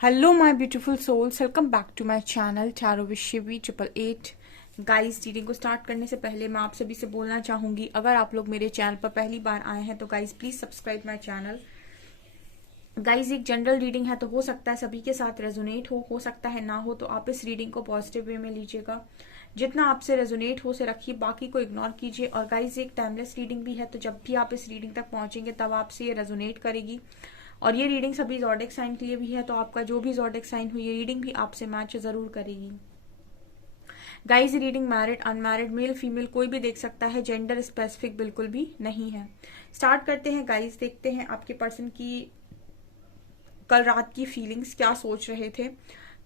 Hello my beautiful souls, welcome back to my channel tarot with Shivi 888। Guys, reading को start करने से पहले मैं आप सभी से बोलना चाहूंगी, अगर आप लोग मेरे चैनल पर पहली बार आए हैं तो guys please subscribe my channel. Guys, एक जनरल रीडिंग है तो हो सकता है सभी के साथ रेजोनेट हो सकता है ना हो, तो आप इस रीडिंग को पॉजिटिव वे में लीजिएगा। जितना आपसे रेजोनेट हो से रखिए, बाकी को इग्नोर कीजिए। और गाइस, एक टाइमलेस रीडिंग भी है, तो जब भी आप इस रीडिंग तक पहुंचेंगे तब आपसे ये रेजोनेट करेगी। और ये रीडिंग सभी ज़ोडिएक साइन के लिए भी है, तो आपका जो भी ज़ोडिएक साइन हुई, ये रीडिंग भी आपसे मैच जरूर करेगी। Guys, reading married unmarried male female कोई भी देख सकता है, जेंडर स्पेसिफिक बिल्कुल भी नहीं है। स्टार्ट करते हैं गाइस, देखते हैं आपके पर्सन की कल रात की फीलिंग्स क्या सोच रहे थे।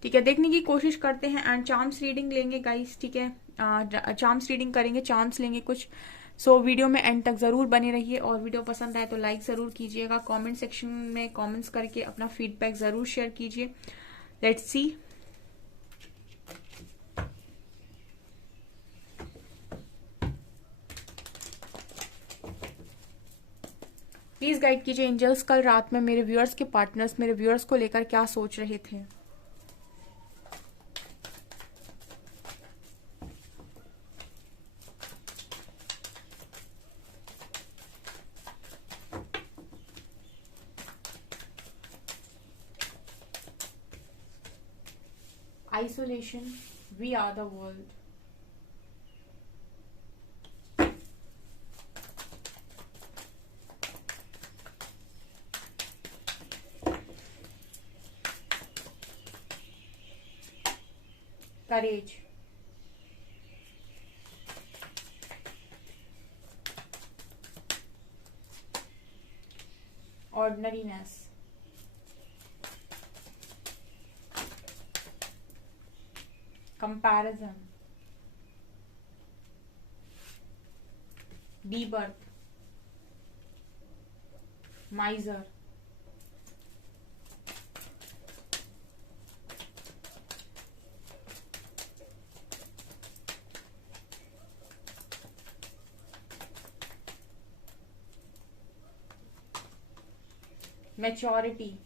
ठीक है, देखने की कोशिश करते हैं एंड चार्म्स रीडिंग लेंगे गाइस। ठीक है, चार्म्स रीडिंग करेंगे, चार्म्स लेंगे कुछ। सो वीडियो में एंड तक जरूर बने रहिए, और वीडियो पसंद आए तो लाइक जरूर कीजिएगा। कमेंट सेक्शन में कमेंट्स करके अपना फीडबैक जरूर शेयर कीजिए। Let's see. प्लीज गाइड कीजिए एंजल्स, कल रात में मेरे व्यूअर्स के पार्टनर्स मेरे व्यूअर्स को लेकर क्या सोच रहे थे। Isolation, we are the world. Courage. Ordinariness. Comparison. Rebirth. Miser. Maturity.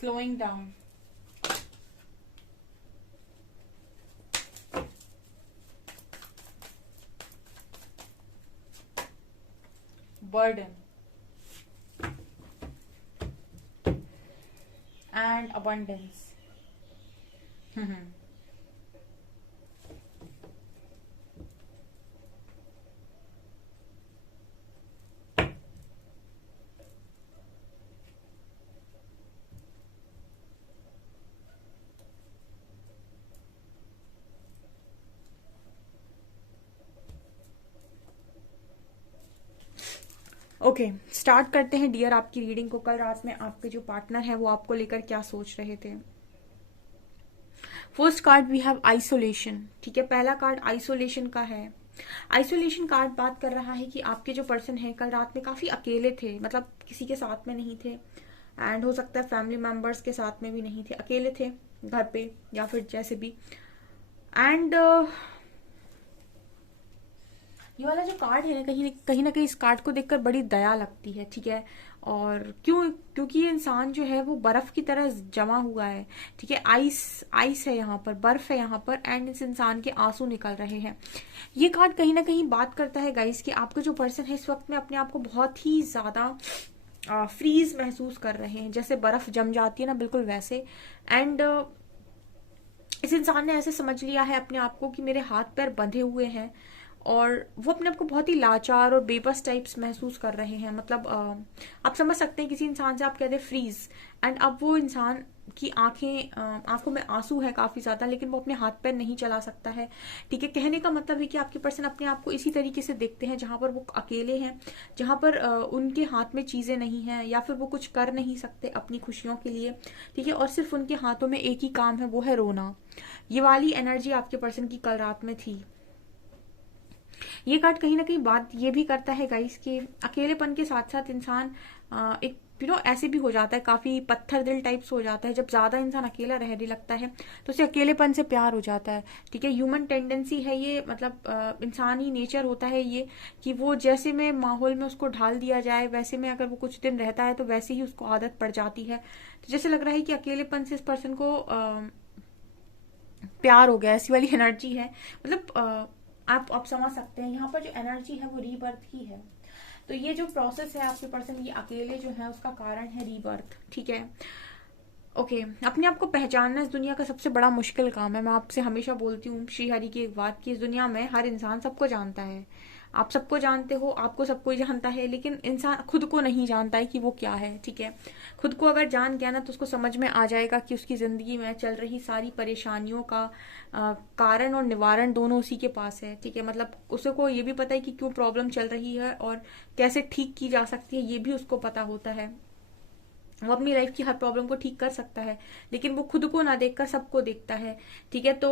Slowing down. Burden. And abundance. Okay, start करते हैं डियर आपकी रीडिंग को। कल रात में आपके जो पार्टनर है वो आपको लेकर क्या सोच रहे थे। First card we have isolation. ठीक है, पहला कार्ड आइसोलेशन का है। आइसोलेशन कार्ड बात कर रहा है कि आपके जो पर्सन है कल रात में काफी अकेले थे, मतलब किसी के साथ में नहीं थे, एंड हो सकता है फैमिली मेंबर्स के साथ में भी नहीं थे, अकेले थे घर पे या फिर जैसे भी। एंड ये वाला जो कार्ड है ना कहीं इस कार्ड को देखकर बड़ी दया लगती है। ठीक है, और क्योंकि ये इंसान जो है वो बर्फ की तरह जमा हुआ है। ठीक है, आइस आइस है यहाँ पर, बर्फ है यहाँ पर, एंड इस इंसान के आंसू निकल रहे हैं। ये कार्ड कहीं ना कहीं बात करता है गाइस कि आपका जो पर्सन है इस वक्त में अपने आप को बहुत ही ज्यादा फ्रीज महसूस कर रहे हैं, जैसे बर्फ जम जाती है ना, बिल्कुल वैसे। एंड इस इंसान ने ऐसे समझ लिया है अपने आप को कि मेरे हाथ पैर बंधे हुए हैं, और वो अपने आप को बहुत ही लाचार और बेबस टाइप्स महसूस कर रहे हैं। मतलब आप समझ सकते हैं किसी इंसान से आप कहते हैं फ्रीज, एंड अब वो इंसान की आंखों में आंसू है काफी ज्यादा, लेकिन वो अपने हाथ पैर नहीं चला सकता है। ठीक है, कहने का मतलब है कि आपके पर्सन अपने आप को इसी तरीके से देखते हैं जहां पर वो अकेले हैं, जहां पर उनके हाथ में चीजें नहीं है, या फिर वो कुछ कर नहीं सकते अपनी खुशियों के लिए। ठीक है, और सिर्फ उनके हाथों में एक ही काम है, वो है रोना। ये वाली एनर्जी आपके पर्सन की कल रात में थी। ये कार्ड कहीं ना कहीं बात ये भी करता है गाइस कि अकेलेपन के साथ साथ इंसान एक ऐसे भी हो जाता है, काफी पत्थर दिल टाइप्स हो जाता है जब ज्यादा इंसान अकेला रहने लगता है, तो उसे अकेलेपन से प्यार हो जाता है। ठीक है, ह्यूमन टेंडेंसी है ये, मतलब इंसानी नेचर होता है ये, कि वो जैसे में माहौल में उसको ढाल दिया जाए वैसे में अगर वो कुछ दिन रहता है तो वैसे ही उसको आदत पड़ जाती है। तो जैसे लग रहा है कि अकेलेपन से इस पर्सन को प्यार हो गया, ऐसी वाली एनर्जी है। मतलब आप समझ सकते हैं, यहाँ पर जो एनर्जी है वो रीबर्थ की है। तो ये जो प्रोसेस है आपके पर्सन ये अकेले जो है उसका कारण है रीबर्थ। ठीक है, ओके। अपने आप को पहचानना इस दुनिया का सबसे बड़ा मुश्किल काम है। मैं आपसे हमेशा बोलती हूँ श्री हरि की एक बात, की इस दुनिया में हर इंसान सबको जानता है, आप सबको जानते हो, आपको सब कोई जानता है, लेकिन इंसान खुद को नहीं जानता है कि वो क्या है। ठीक है, खुद को अगर जान गया ना तो उसको समझ में आ जाएगा कि उसकी जिंदगी में चल रही सारी परेशानियों का कारण और निवारण दोनों उसी के पास है। ठीक है, मतलब उसको ये भी पता है कि क्यों प्रॉब्लम चल रही है और कैसे ठीक की जा सकती है, ये भी उसको पता होता है। वो अपनी लाइफ की हर प्रॉब्लम को ठीक कर सकता है, लेकिन वो खुद को ना देखकर सबको देखता है। ठीक है, तो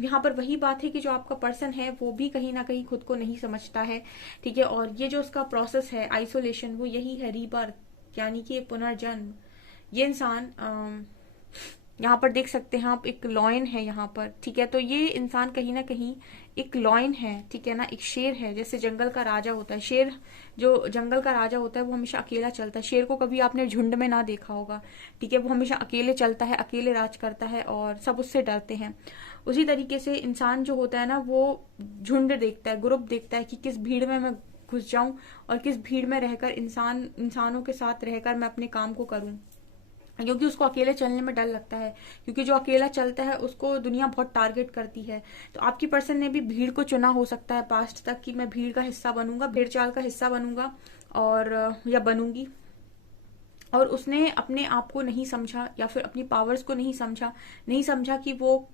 यहाँ पर वही बात है कि जो आपका पर्सन है वो भी कहीं ना कहीं खुद को नहीं समझता है। ठीक है, और ये जो उसका प्रोसेस है आइसोलेशन, वो यही है रीबर्थ, यानी कि पुनर्जन्म। ये इंसान यहाँ पर देख सकते हैं आप, एक लॉयन है यहाँ पर। ठीक है, तो ये इंसान कहीं ना कहीं एक लॉयन है। ठीक है ना, एक शेर है, जैसे जंगल का राजा होता है। शेर जो जंगल का राजा होता है वो हमेशा अकेला चलता है। शेर को कभी आपने झुंड में ना देखा होगा। ठीक है, वो हमेशा अकेले चलता है, अकेले राज करता है और सब उससे डरते हैं। उसी तरीके से इंसान जो होता है ना वो झुंड देखता है, ग्रुप देखता है कि किस भीड़ में मैं घुस जाऊं और किस भीड़ में रहकर इंसानों के साथ रहकर मैं अपने काम को करूं, क्योंकि उसको अकेले चलने में डर लगता है। क्योंकि जो अकेला चलता है उसको दुनिया बहुत टारगेट करती है। तो आपकी पर्सन ने भी भीड़ को चुना हो सकता है पास्ट तक, कि मैं भीड़ का हिस्सा बनूंगा, भीड़ चाल का हिस्सा बनूंगा और या बनूंगी, और उसने अपने आप को नहीं समझा या फिर अपनी पावर्स को नहीं समझा कि वो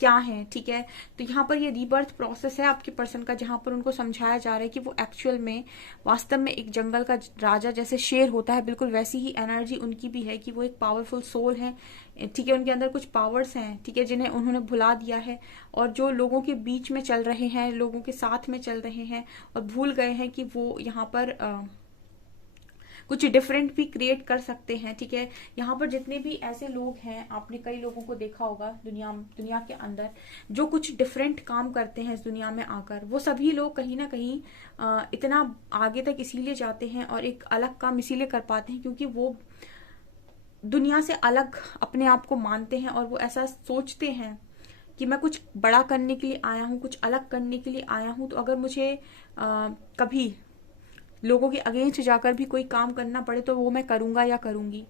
क्या है। ठीक है, तो यहाँ पर ये रीबर्थ प्रोसेस है आपके पर्सन का, जहां पर उनको समझाया जा रहा है कि वो एक्चुअल में वास्तव में एक जंगल का राजा जैसे शेर होता है, बिल्कुल वैसी ही एनर्जी उनकी भी है, कि वो एक पावरफुल सोल है। ठीक है, उनके अंदर कुछ पावर्स हैं, ठीक है, जिन्हें उन्होंने भुला दिया है, और जो लोगों के बीच में चल रहे हैं, लोगों के साथ में चल रहे हैं और भूल गए हैं कि वो यहाँ पर कुछ डिफरेंट भी क्रिएट कर सकते हैं। ठीक है, यहाँ पर जितने भी ऐसे लोग हैं, आपने कई लोगों को देखा होगा दुनिया के अंदर जो कुछ डिफरेंट काम करते हैं इस दुनिया में आकर, वो सभी लोग कहीं ना कहीं इतना आगे तक इसीलिए जाते हैं और एक अलग काम इसीलिए कर पाते हैं क्योंकि वो दुनिया से अलग अपने आप को मानते हैं और वो ऐसा सोचते हैं कि मैं कुछ बड़ा करने के लिए आया हूँ, कुछ अलग करने के लिए आया हूँ। तो अगर मुझे कभी लोगों के अगेंस्ट जाकर भी कोई काम करना पड़े तो वो मैं करूंगा या करूंगी।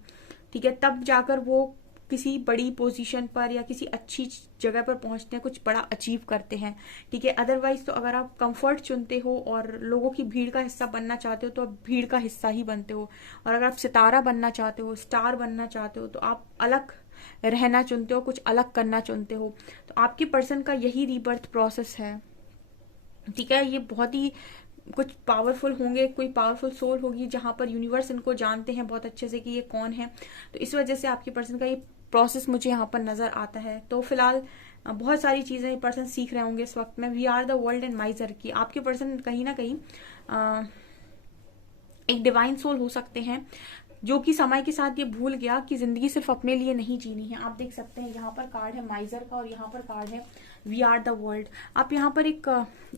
ठीक है, तब जाकर वो किसी बड़ी पोजीशन पर या किसी अच्छी जगह पर पहुंचते हैं, कुछ बड़ा अचीव करते हैं। ठीक है, अदरवाइज तो अगर आप कंफर्ट चुनते हो और लोगों की भीड़ का हिस्सा बनना चाहते हो तो आप भीड़ का हिस्सा ही बनते हो, और अगर आप सितारा बनना चाहते हो, स्टार बनना चाहते हो, तो आप अलग रहना चुनते हो, कुछ अलग करना चुनते हो। तो आपके पर्सन का यही रीबर्थ प्रोसेस है। ठीक है, ये बहुत ही कुछ पावरफुल होंगे, कोई पावरफुल सोल होगी जहां पर यूनिवर्स इनको जानते हैं बहुत अच्छे से कि ये कौन है। तो इस वजह से आपके पर्सन का ये प्रोसेस मुझे यहाँ पर नजर आता है। तो फिलहाल बहुत सारी चीजें ये पर्सन सीख रहे होंगे इस वक्त में। We are the world and miser की आपके पर्सन कहीं ना कहीं एक डिवाइन सोल हो सकते हैं, जो कि समय के साथ ये भूल गया कि जिंदगी सिर्फ अपने लिए नहीं जीनी है। आप देख सकते हैं यहाँ पर कार्ड है माइजर का और यहाँ पर कार्ड है वी आर द वर्ल्ड। आप यहाँ पर एक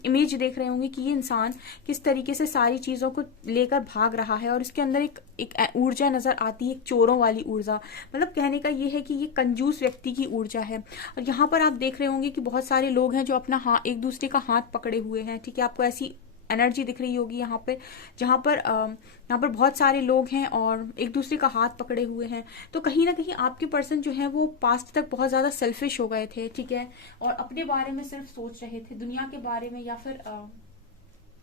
इमेज देख रहे होंगे कि ये इंसान किस तरीके से सारी चीजों को लेकर भाग रहा है और इसके अंदर एक ऊर्जा नजर आती है, एक चोरों वाली ऊर्जा। मतलब कहने का ये है कि ये कंजूस व्यक्ति की ऊर्जा है। और यहाँ पर आप देख रहे होंगे कि बहुत सारे लोग हैं जो अपना एक दूसरे का हाथ पकड़े हुए हैं। ठीक है, आपको ऐसी एनर्जी दिख रही होगी यहाँ पे, जहां पर यहाँ पर बहुत सारे लोग हैं और एक दूसरे का हाथ पकड़े हुए हैं। तो कहीं ना कहीं आपके पर्सन जो है वो पास्ट तक बहुत ज्यादा सेल्फिश हो गए थे। ठीक है, और अपने बारे में सिर्फ सोच रहे थे, दुनिया के बारे में या फिर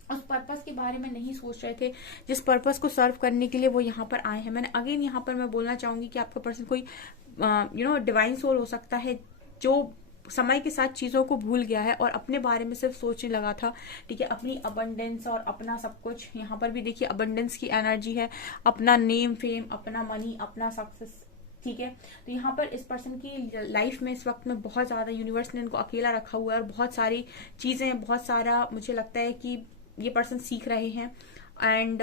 उस पर्पस के बारे में नहीं सोच रहे थे जिस पर्पस को सर्व करने के लिए वो यहाँ पर आए हैं। मैंने अगेन यहाँ पर मैं बोलना चाहूंगी कि आपका पर्सन कोई डिवाइन सोल हो सकता है जो समय के साथ चीजों को भूल गया है और अपने बारे में सिर्फ सोचने लगा था। ठीक है, अपनी अबंडेंस और अपना सब कुछ, यहाँ पर भी देखिए अबंडेंस की एनर्जी है, अपना नेम फेम, अपना मनी, अपना सक्सेस। ठीक है, तो यहाँ पर इस पर्सन की लाइफ में इस वक्त में बहुत ज्यादा यूनिवर्स ने इनको अकेला रखा हुआ है और बहुत सारी चीजें, बहुत सारा मुझे लगता है कि ये पर्सन सीख रहे हैं। एंड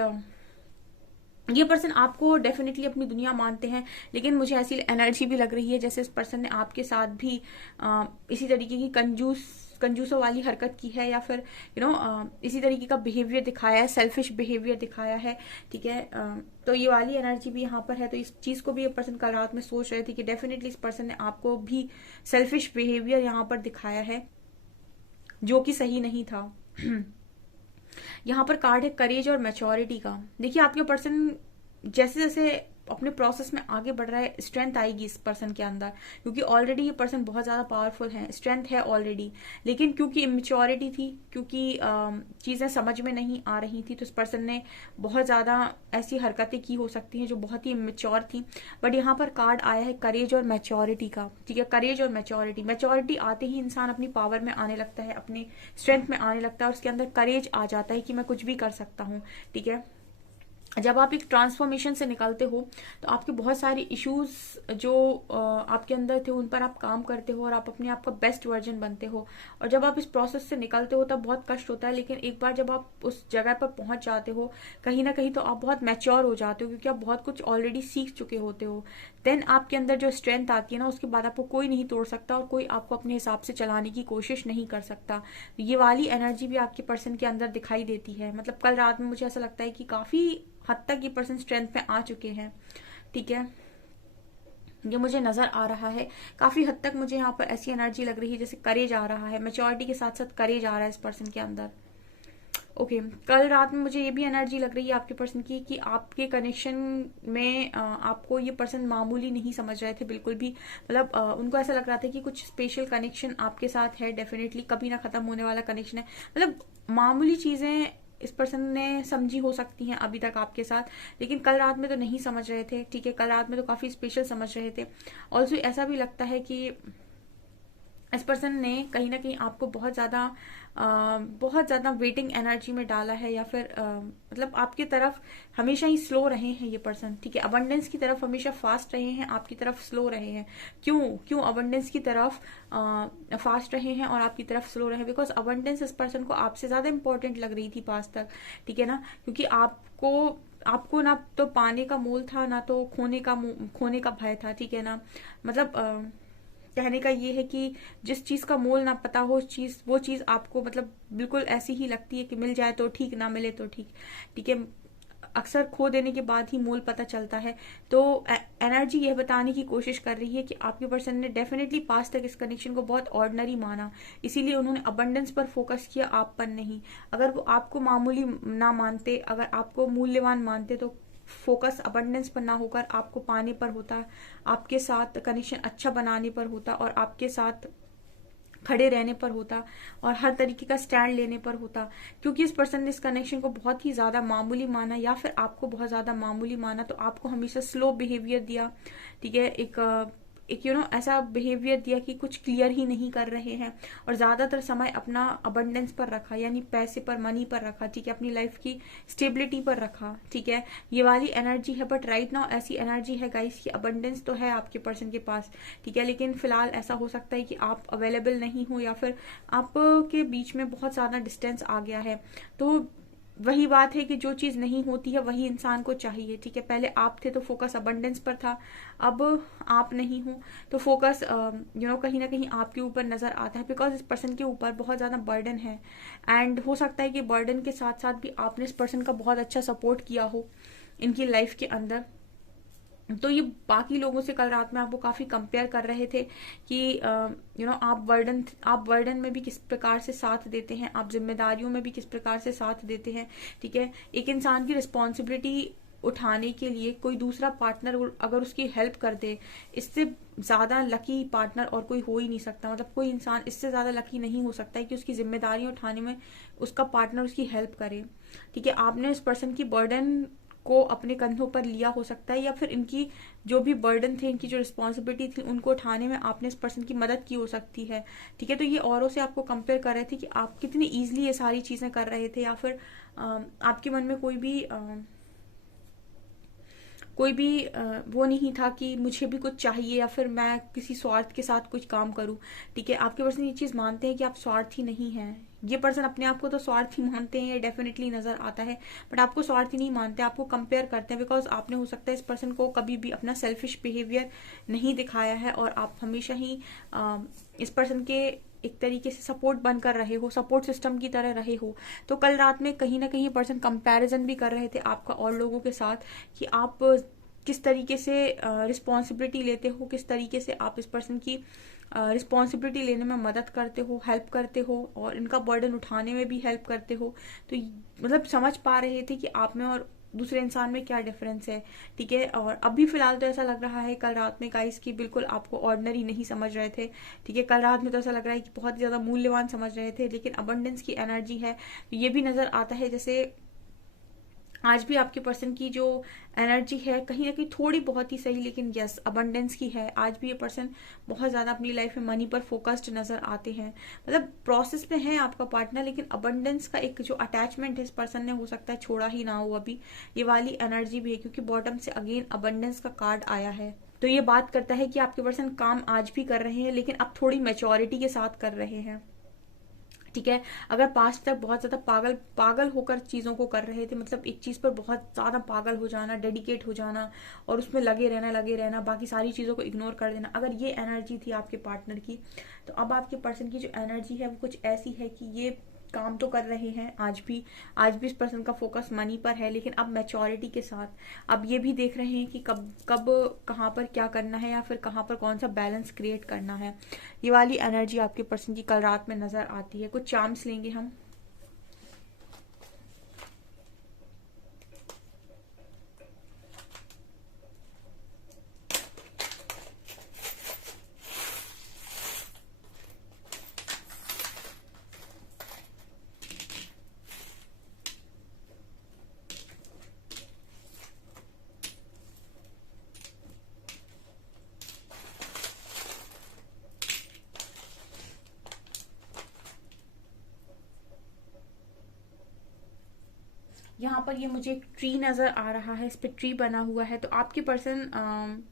ये पर्सन आपको डेफिनेटली अपनी दुनिया मानते हैं, लेकिन मुझे ऐसी एनर्जी भी लग रही है जैसे इस पर्सन ने आपके साथ भी इसी तरीके की कंजूसों वाली हरकत की है, या फिर इसी तरीके का बिहेवियर दिखाया है, सेल्फिश बिहेवियर दिखाया है। ठीक है, तो ये वाली एनर्जी भी यहाँ पर है। तो इस चीज को भी ये पर्सन कल रात में सोच रहे थे कि डेफिनेटली इस पर्सन ने आपको भी सेल्फिश बिहेवियर यहाँ पर दिखाया है, जो कि सही नहीं था। यहाँ पर कार्ड है करेज और मैच्योरिटी का। देखिए, आपके पर्सन जैसे जैसे अपने प्रोसेस में आगे बढ़ रहा है, स्ट्रेंथ आएगी इस पर्सन के अंदर, क्योंकि ऑलरेडी ये पर्सन बहुत ज्यादा पावरफुल है, स्ट्रेंथ है ऑलरेडी, लेकिन क्योंकि इमेच्योरिटी थी, क्योंकि चीजें समझ में नहीं आ रही थी, तो इस पर्सन ने बहुत ज्यादा ऐसी हरकतें की हो सकती हैं जो बहुत ही इमेच्योर थी। बट यहाँ पर कार्ड आया है करेज और मैच्योरिटी का। ठीक है, करेज और मैच्योरिटी आते ही इंसान अपनी पावर में आने लगता है, अपने स्ट्रेंथ में आने लगता है, और उसके अंदर करेज आ जाता है कि मैं कुछ भी कर सकता हूँ। ठीक है, जब आप एक ट्रांसफॉर्मेशन से निकलते हो तो आपके बहुत सारे इश्यूज जो आपके अंदर थे उन पर आप काम करते हो और आप अपने आप का बेस्ट वर्जन बनते हो। और जब आप इस प्रोसेस से निकलते हो तब बहुत कष्ट होता है, लेकिन एक बार जब आप उस जगह पर पहुंच जाते हो कहीं ना कहीं, तो आप बहुत मैच्योर हो जाते हो, क्योंकि आप बहुत कुछ ऑलरेडी सीख चुके होते हो। देन आपके अंदर जो स्ट्रेंथ आती है ना, उसके बाद आपको कोई नहीं तोड़ सकता और कोई आपको अपने हिसाब से चलाने की कोशिश नहीं कर सकता। ये वाली एनर्जी भी आपके पर्सन के अंदर दिखाई देती है। मतलब कल रात में मुझे ऐसा लगता है कि काफी हद तक ये पर्सन स्ट्रेंथ में आ चुके हैं। ठीक है, ये मुझे नजर आ रहा है। काफी हद तक मुझे यहाँ पर ऐसी एनर्जी लग रही है जैसे करेज आ रहा है, मैच्योरिटी के साथ साथ करेज आ रहा है इस पर्सन के अंदर। ओके, कल रात में मुझे ये भी एनर्जी लग रही है आपके पर्सन की कि आपके कनेक्शन में आपको ये पर्सन मामूली नहीं समझ रहे थे बिल्कुल भी। मतलब उनको ऐसा लग रहा था कि कुछ स्पेशल कनेक्शन आपके साथ है, डेफिनेटली कभी ना खत्म होने वाला कनेक्शन है। मतलब मामूली चीजें इस पर्सन ने समझी हो सकती हैं अभी तक आपके साथ, लेकिन कल रात में तो नहीं समझ रहे थे। ठीक है, कल रात में तो काफी स्पेशल समझ रहे थे। ऑल्सो ऐसा भी लगता है कि इस पर्सन ने कहीं ना कहीं आपको बहुत ज्यादा वेटिंग एनर्जी में डाला है, या फिर मतलब आपकी तरफ हमेशा ही स्लो रहे हैं ये पर्सन। ठीक है, अबंडेंस की तरफ हमेशा फास्ट रहे हैं, आपकी तरफ स्लो रहे हैं। क्यों अबंडेंस की तरफ फास्ट रहे हैं और आपकी तरफ स्लो रहे? बिकॉज अबंडेंस इस पर्सन को आपसे ज्यादा इंपॉर्टेंट लग रही थी पास तक। ठीक है ना, क्योंकि आपको ना तो पाने का मोल था, ना तो खोने का भय था। ठीक है ना, मतलब कहने का ये है कि जिस चीज का मोल ना पता हो, वो चीज आपको मतलब बिल्कुल ऐसी ही लगती है कि मिल जाए तो ठीक, ना मिले तो ठीक। ठीक है, अक्सर खो देने के बाद ही मोल पता चलता है। तो एनर्जी यह बताने की कोशिश कर रही है कि आपके पर्सन ने डेफिनेटली पास तक इस कनेक्शन को बहुत ऑर्डिनरी माना, इसीलिए उन्होंने अबंडेंस पर फोकस किया, आप पर नहीं। अगर वो आपको मामूली ना मानते, अगर आपको मूल्यवान मानते, तो फोकस अबंडेंस पर ना होकर आपको पाने पर होता, आपके साथ कनेक्शन अच्छा बनाने पर होता, और आपके साथ खड़े रहने पर होता, और हर तरीके का स्टैंड लेने पर होता। क्योंकि इस पर्सन ने इस कनेक्शन को बहुत ही ज्यादा मामूली माना, या फिर आपको बहुत ज्यादा मामूली माना, तो आपको हमेशा स्लो बिहेवियर दिया। ठीक है, एक ऐसा बिहेवियर दिया कि कुछ क्लियर ही नहीं कर रहे हैं, और ज्यादातर समय अपना अबंडेंस पर रखा, यानी पैसे पर, मनी पर रखा। ठीक है, अपनी लाइफ की स्टेबिलिटी पर रखा। ठीक है, ये वाली एनर्जी है। बट राइट नाउ ऐसी एनर्जी है गाइस कि अबंडेंस तो है आपके पर्सन के पास। ठीक है, लेकिन फिलहाल ऐसा हो सकता है कि आप अवेलेबल नहीं हो, या फिर आपके बीच में बहुत ज्यादा डिस्टेंस आ गया है। तो वही बात है कि जो चीज नहीं होती है वही इंसान को चाहिए। ठीक है, पहले आप थे तो फोकस अबंडेंस पर था, अब आप नहीं हो तो फोकस कहीं ना कहीं आपके ऊपर नजर आता है, बिकॉज इस पर्सन के ऊपर बहुत ज्यादा बर्डन है। एंड हो सकता है कि बर्डन के साथ साथ भी आपने इस पर्सन का बहुत अच्छा सपोर्ट किया हो इनकी लाइफ के अंदर। तो ये बाकी लोगों से कल रात में आपको काफी कंपेयर कर रहे थे कि आप बर्डन में भी किस प्रकार से साथ देते हैं, आप जिम्मेदारियों में भी किस प्रकार से साथ देते हैं। ठीक है, एक इंसान की रिस्पॉन्सिबिलिटी उठाने के लिए कोई दूसरा पार्टनर अगर उसकी हेल्प कर दे, इससे ज्यादा लकी पार्टनर और कोई हो ही नहीं सकता। मतलब कोई इंसान इससे ज्यादा लकी नहीं हो सकता है कि उसकी जिम्मेदारियां उठाने में उसका पार्टनर उसकी हेल्प करे। ठीक है, आपने इस पर्सन की बर्डन को अपने कंधों पर लिया हो सकता है, या फिर इनकी जो भी बर्डन थे, इनकी जो रिस्पॉन्सिबिलिटी थी, उनको उठाने में आपने इस पर्सन की मदद की हो सकती है। ठीक है, तो ये औरों से आपको कंपेयर कर रहे थे कि आप कितनी इजीली ये सारी चीजें कर रहे थे, या फिर आपके मन में कोई भी वो नहीं था कि मुझे भी कुछ चाहिए या फिर मैं किसी स्वार्थ के साथ कुछ काम करूं। ठीक है, आपके पर्सन ये चीज मानते हैं कि आप स्वार्थी नहीं हैं। ये पर्सन अपने आप को तो स्वार्थी मानते हैं, ये डेफिनेटली नजर आता है, बट आपको स्वार्थी नहीं मानते, आपको कंपेयर करते हैं। बिकॉज आपने हो सकता है इस पर्सन को कभी भी अपना सेल्फिश बिहेवियर नहीं दिखाया है और आप हमेशा ही इस पर्सन के एक तरीके से सपोर्ट बनकर रहे हो, सपोर्ट सिस्टम की तरह रहे हो। तो कल रात में कहीं ना कहीं पर्सन कंपैरिजन भी कर रहे थे आपका और लोगों के साथ कि आप किस तरीके से रिस्पॉन्सिबिलिटी लेते हो, किस तरीके से आप इस पर्सन की रिस्पॉन्सिबिलिटी लेने में मदद करते हो, हेल्प करते हो और इनका बर्डन उठाने में भी हेल्प करते हो। तो मतलब समझ पा रहे थे कि आप में और दूसरे इंसान में क्या डिफरेंस है। ठीक है, और अभी फिलहाल तो ऐसा लग रहा है कल रात में गाइस की बिल्कुल आपको ऑर्डिनरी नहीं समझ रहे थे। ठीक है, कल रात में तो ऐसा लग रहा है कि बहुत ही ज्यादा मूल्यवान समझ रहे थे, लेकिन अबंडेंस की एनर्जी है तो ये भी नजर आता है। जैसे आज भी आपके पर्सन की जो एनर्जी है कहीं ना कहीं थोड़ी बहुत ही सही, लेकिन यस अबंडेंस की है। आज भी ये पर्सन बहुत ज्यादा अपनी लाइफ में मनी पर फोकस्ड नजर आते हैं। मतलब प्रोसेस में है आपका पार्टनर, लेकिन अबंडेंस का एक जो अटैचमेंट है इस पर्सन ने हो सकता है छोड़ा ही ना हो अभी। ये वाली एनर्जी भी है क्योंकि बॉटम से अगेन अबंडेंस का कार्ड आया है। तो ये बात करता है कि आपके पर्सन काम आज भी कर रहे हैं, लेकिन अब थोड़ी मेच्योरिटी के साथ कर रहे हैं। ठीक है, अगर पास्ट तक बहुत ज्यादा पागल पागल होकर चीजों को कर रहे थे, मतलब एक चीज पर बहुत ज्यादा पागल हो जाना, डेडिकेट हो जाना और उसमें लगे रहना, बाकी सारी चीजों को इग्नोर कर देना, अगर ये एनर्जी थी आपके पार्टनर की, तो अब आपके पर्सन की जो एनर्जी है वो कुछ ऐसी है कि ये काम तो कर रहे हैं आज भी इस पर्सन का फोकस मनी पर है, लेकिन अब मैच्योरिटी के साथ अब ये भी देख रहे हैं कि कब कब कहाँ पर क्या करना है या फिर कहाँ पर कौन सा बैलेंस क्रिएट करना है। ये वाली एनर्जी आपके पर्सन की कल रात में नजर आती है। कुछ चार्म्स लेंगे हम। यहाँ पर ये मुझे एक ट्री नजर आ रहा है, इस पे ट्री बना हुआ है। तो आपके पर्सन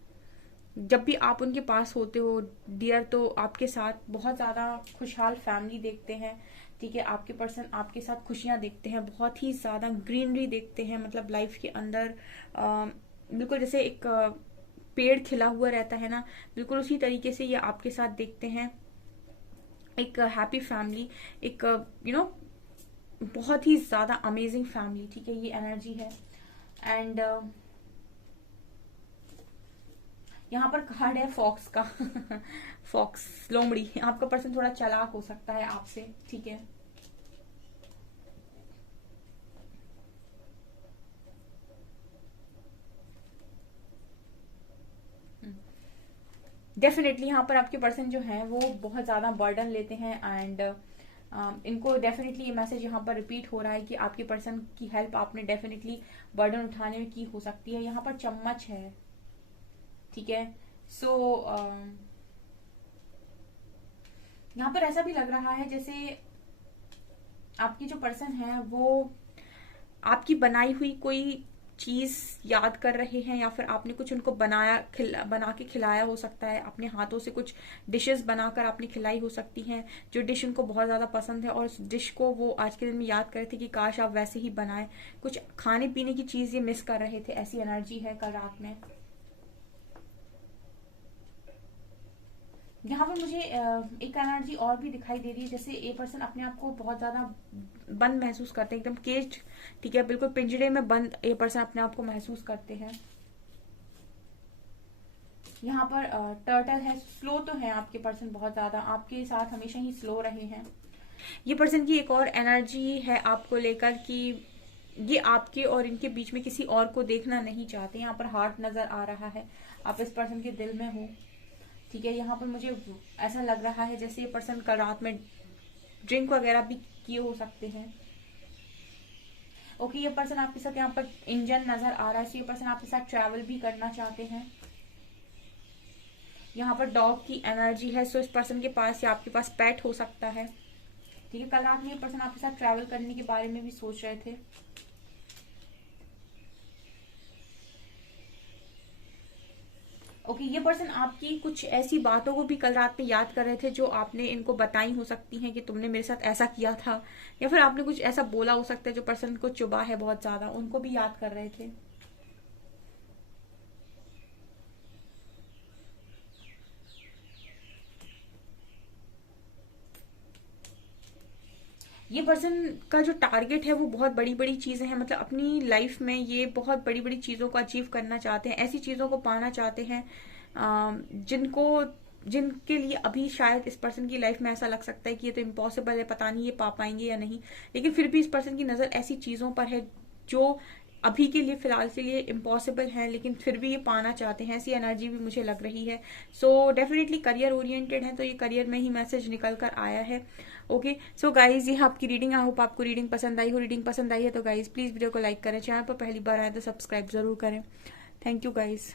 जब भी आप उनके पास होते हो डियर, तो आपके साथ बहुत ज्यादा खुशहाल फैमिली देखते हैं। ठीक है, आपके पर्सन आपके साथ खुशियां देखते हैं, बहुत ही ज्यादा ग्रीनरी देखते हैं, मतलब लाइफ के अंदर बिल्कुल जैसे एक पेड़ खिला हुआ रहता है ना, बिल्कुल उसी तरीके से ये आपके साथ देखते हैं। एक हैप्पी फैमिली, एक बहुत ही ज्यादा अमेजिंग फैमिली। ठीक है, ये एनर्जी है। एंड यहाँ पर कार्ड है फॉक्स का फॉक्स, लोमड़ी। आपका पर्सन थोड़ा चालाक हो सकता है आपसे। ठीक है, डेफिनेटली यहाँ पर आपके पर्सन जो है वो बहुत ज्यादा बर्डन लेते हैं एंड इनको डेफिनेटली ये मैसेज यहाँ पर रिपीट हो रहा है कि आपके पर्सन की हेल्प आपने डेफिनेटली बर्डन उठाने में की हो सकती है। यहाँ पर चम्मच है। ठीक है, सो यहाँ पर ऐसा भी लग रहा है जैसे आपकी जो पर्सन है वो आपकी बनाई हुई कोई चीज याद कर रहे हैं, या फिर आपने कुछ उनको बना के खिलाया हो सकता है। अपने हाथों से कुछ डिशेस बनाकर आपने खिलाई हो सकती हैं, जो डिश उनको बहुत ज्यादा पसंद है और उस डिश को वो आज के दिन में याद कर रहे थे कि काश आप वैसे ही बनाए। कुछ खाने पीने की चीज ये मिस कर रहे थे, ऐसी एनर्जी है कल रात में। यहाँ पर मुझे एक एनर्जी और भी दिखाई दे रही है, जैसे ये पर्सन अपने आप को बहुत ज्यादा बंद महसूस करते हैं, एकदम केज। ठीक है, बिल्कुल पिंजरे में बंद ये पर्सन अपने आप को महसूस करते हैं। यहाँ पर टर्टल है, स्लो तो है आपके पर्सन बहुत ज्यादा, आपके साथ हमेशा ही स्लो रहे हैं। ये पर्सन की एक और एनर्जी है आपको लेकर कि ये आपके और इनके बीच में किसी और को देखना नहीं चाहते। यहाँ पर हार्ट नजर आ रहा है, आप इस पर्सन के दिल में हो। ठीक है, यहाँ पर मुझे ऐसा लग रहा है जैसे ये पर्सन कल रात में ड्रिंक वगैरह भी किए हो सकते हैं। ओके, ये पर्सन आपके साथ यहाँ पर इंजन नजर आ रहा है, ये पर्सन आपके साथ ट्रैवल भी करना चाहते हैं। यहाँ पर डॉग की एनर्जी है, सो इस पर्सन के पास या आपके पास पेट हो सकता है। ठीक है, कल रात में ये पर्सन आपके साथ ट्रैवल करने के बारे में भी सोच रहे थे। ओके, ये पर्सन आपकी कुछ ऐसी बातों को भी कल रात में याद कर रहे थे जो आपने इनको बताई हो सकती हैं कि तुमने मेरे साथ ऐसा किया था, या फिर आपने कुछ ऐसा बोला हो सकता है जो पर्सन को चुभा है बहुत ज्यादा, उनको भी याद कर रहे थे। ये पर्सन का जो टारगेट है वो बहुत बड़ी बड़ी चीजें हैं, मतलब अपनी लाइफ में ये बहुत बड़ी बड़ी चीजों को अचीव करना चाहते हैं, ऐसी चीजों को पाना चाहते हैं जिनको जिनके लिए अभी शायद इस पर्सन की लाइफ में ऐसा लग सकता है कि ये तो इम्पॉसिबल है, पता नहीं ये पा पाएंगे या नहीं, लेकिन फिर भी इस पर्सन की नजर ऐसी चीजों पर है जो अभी के लिए फिलहाल के लिए इम्पॉसिबल है, लेकिन फिर भी ये पाना चाहते हैं, ऐसी एनर्जी भी मुझे लग रही है। सो डेफिनेटली करियर ओरिएंटेड है, तो ये करियर में ही मैसेज निकल कर आया है। ओके, सो गाइज ये आपकी रीडिंग, आई होप आपको रीडिंग पसंद आई हो। रीडिंग पसंद आई है तो गाइज प्लीज वीडियो को लाइक करें, चैनल पर पहली बार आए तो सब्सक्राइब जरूर करें। Thank you guys.